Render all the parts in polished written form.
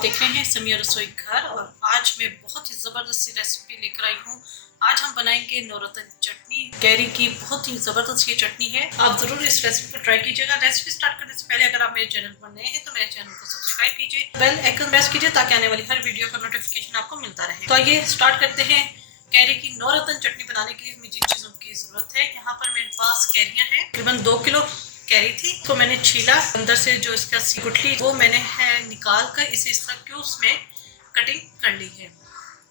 आप देख रहे हैं समिया रसोई घर और आज मैं बहुत ही ज़बरदस्त सी रेसिपी लेकर आई हूँ। आज हम बनाएंगे नौरतन चटनी। कैरी की बहुत ही ज़बरदस्त ये चटनी है। आप ज़रूर इस रेसिपी को ट्राई कीजिएगा। रेसिपी स्टार्ट करने से पहले अगर आप मेरे चैनल पर नए हैं तो मेरे चैनल को सब्सक्राइब कीजिए, बेल आइकन प्रेस कीजिए ताकि आने वाली हर वीडियो का नोटिफिकेशन आपको मिलता रहे। तो आइए स्टार्ट करते हैं। कैरी की नौरतन चटनी बनाने के लिए हमें जिन चीज़ों की ज़रूरत है, यहाँ पर मेरे पास कैरियाँ हैं। तकरीबन 2 किलो कैरी थी, तो मैंने छीला, अंदर से जो इसका गुठली वो मैंने निकाल कर इसे इस तरह क्यूब्स में कटिंग कर ली है।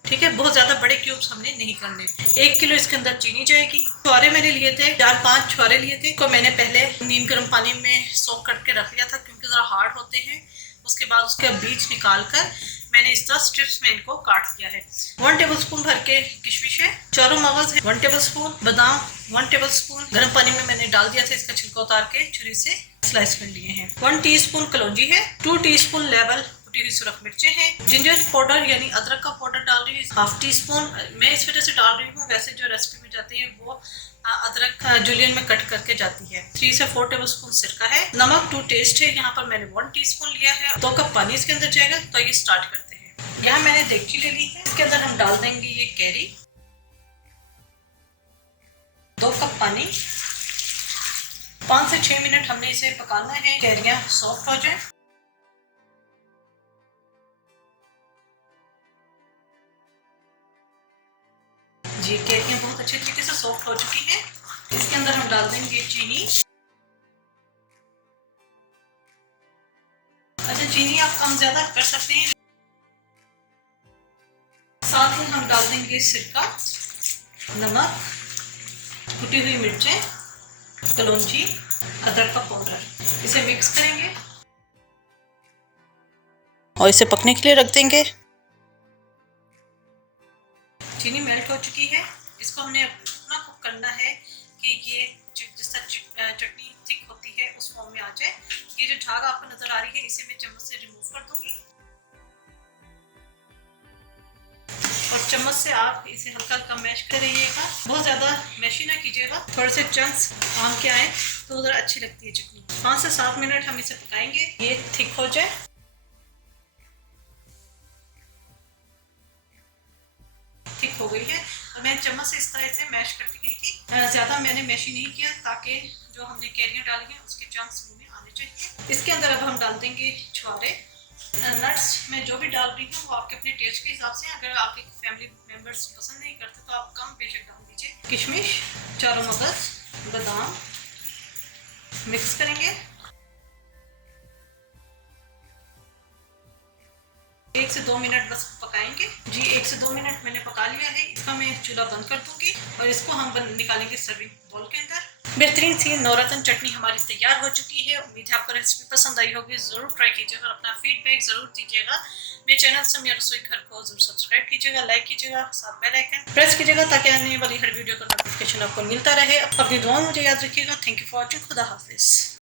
ठीक है, बहुत ज्यादा बड़े क्यूब्स हमने नहीं करने। 1 किलो इसके अंदर चीनी जाएगी। छुआरे मैंने लिए थे, 4-5 छुआरे लिए थे, को मैंने पहले नीम गर्म पानी में सोक करके रख लिया था क्योंकि जरा हार्ड होते हैं। उसके बाद उसका बीज निकाल कर मैंने इस तरह स्ट्रिप्स में इनको काट लिया है। 1 टेबलस्पून भर के किशमिश है, चारों मगज है, 1 टेबलस्पून बादाम, 1 टेबलस्पून गर्म पानी में मैंने डाल दिया था, इसका छिलका उतार के छुरी से स्लाइस कर लिए हैं। 1 टीस्पून कलौंजी है, 2 टीस्पून लेवल कुटी हुई सुरख मिर्चें हैं, जिंजर पाउडर यानी अदरक का पाउडर डाल रही हूँ 1/2 टीस्पून। मैं इस वजह से डाल रही हूँ, वैसे जो रेसिपी में जाती है वो अदरक जुलियन में कट करके जाती है। 3 से 4 टेबलस्पून सिरका है, नमक टू टेस्ट है, यहाँ पर मैंने 1 टीस्पून लिया है। 2 कप पानी इसके अंदर जाएगा। तो ये स्टार्ट करते हैं। यहाँ मैंने देगची ले ली है, इसके अंदर हम डाल देंगे ये कैरी, 2 कप पानी। 5 से 6 मिनट हमने इसे पकाना है, कैरियाँ सॉफ्ट हो जाए। जी, कैरियाँ बहुत अच्छे तरीके से सॉफ्ट हो चुकी हैं। इसके अंदर हम डाल देंगे चीनी। अच्छा, चीनी आप कम ज्यादा कर सकते हैं। साथ ही हम डाल देंगे सिरका, नमक, कुटी हुई मिर्चें, कलौंजी, अदरक का पाउडर। इसे मिक्स करेंगे और इसे पकने के लिए रख देंगे। चीनी मेल्ट हो चुकी है। इसको हमने इतना कुक करना है कि ये जिस तरह चटनी थिक होती है उस फॉर्म में आ जाए। ये जो झाग आपको नजर आ रही है इसे मैं चम्मच से रिमूव कर दूंगी और चम्मच से आप इसे हल्का हल्का मैश कर रहिएगा। बहुत ज्यादा मैशी ना कीजिएगा, थोड़े से चंक्स आम के आए तो उधर अच्छी लगती है चटनी। 5 से 7 मिनट हम इसे पकाएंगे, ये थिक हो जाए। थिक हो गई है और मैं चम्मच से इस तरह से मैश करती गई थी। ज्यादा मैंने मैशी नहीं किया ताकि जो हमने कैरियाँ डाली हैं उसके चंक्स मुंह में आने चाहिए। इसके अंदर अब हम डाल देंगे छुआरे। नट्स मैं जो भी डाल रही हूँ वो आपके अपने टेस्ट के हिसाब से, अगर आपके फैमिली मेंबर्स पसंद नहीं करते तो आप कम बेशक डाल दीजिए। किशमिश, चारों मगज, बादाम मिक्स करेंगे। 1 से 2 मिनट बस पकाएंगे। जी, 1 से 2 मिनट मैंने पका लिया है। इसका मैं चूल्हा बंद कर दूंगी और इसको हम निकालेंगे सर्विंग बाउल के अंदर। बेहतरीन सी नौरतन चटनी हमारी तैयार हो चुकी है। उम्मीद है आपको रेसिपी पसंद आई होगी। जरूर ट्राई कीजिएगा और अपना फीडबैक जरूर दीजिएगा। मेरे चैनल समिया रसोई घर को जरूर सब्सक्राइब कीजिएगा, लाइक कीजिएगा, साथ बेल आइकन प्रेस कीजिएगा ताकि आने वाली हर वीडियो का नोटिफिकेशन आपको मिलता रहे। अपनी दुआ मुझे याद रखिएगा। Thank you for watching. खुदा हाफिज।